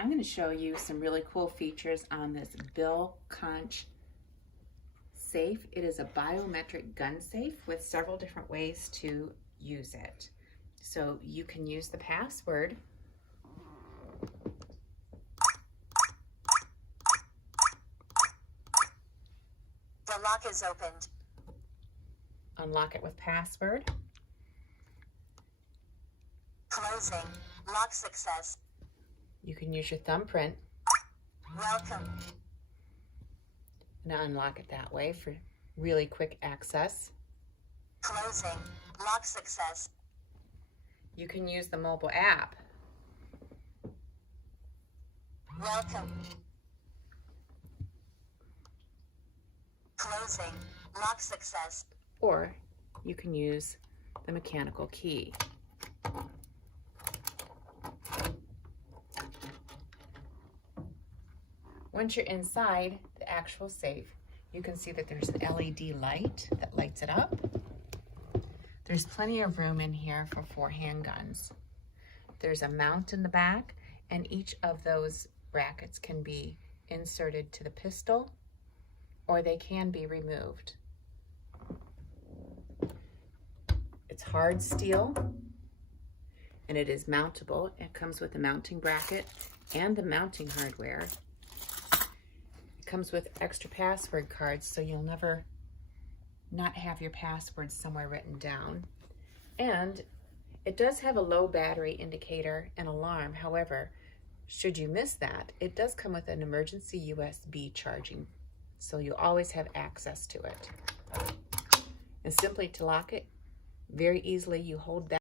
I'm going to show you some really cool features on this BILLCONCH Safe. It is a biometric gun safe with several different ways to use it. So you can use the password. The lock is opened. Unlock it with password. Closing. Lock success. You can use your thumbprint Welcome. and unlock it that way for really quick access. Closing. Lock success. You can use the mobile app. Welcome. Closing. Lock success. Or you can use the mechanical key. Once you're inside the actual safe, you can see that there's an LED light that lights it up. There's plenty of room in here for 4 handguns. There's a mount in the back, and each of those brackets can be inserted to the pistol, or they can be removed. It's hard steel, and it is mountable. It comes with a mounting bracket and the mounting hardware. It comes with extra password cards, so you'll never not have your password somewhere written down. And it does have a low battery indicator and alarm. However, should you miss that, it does come with an emergency USB charging, so you always have access to it. And simply to lock it, very easily you hold that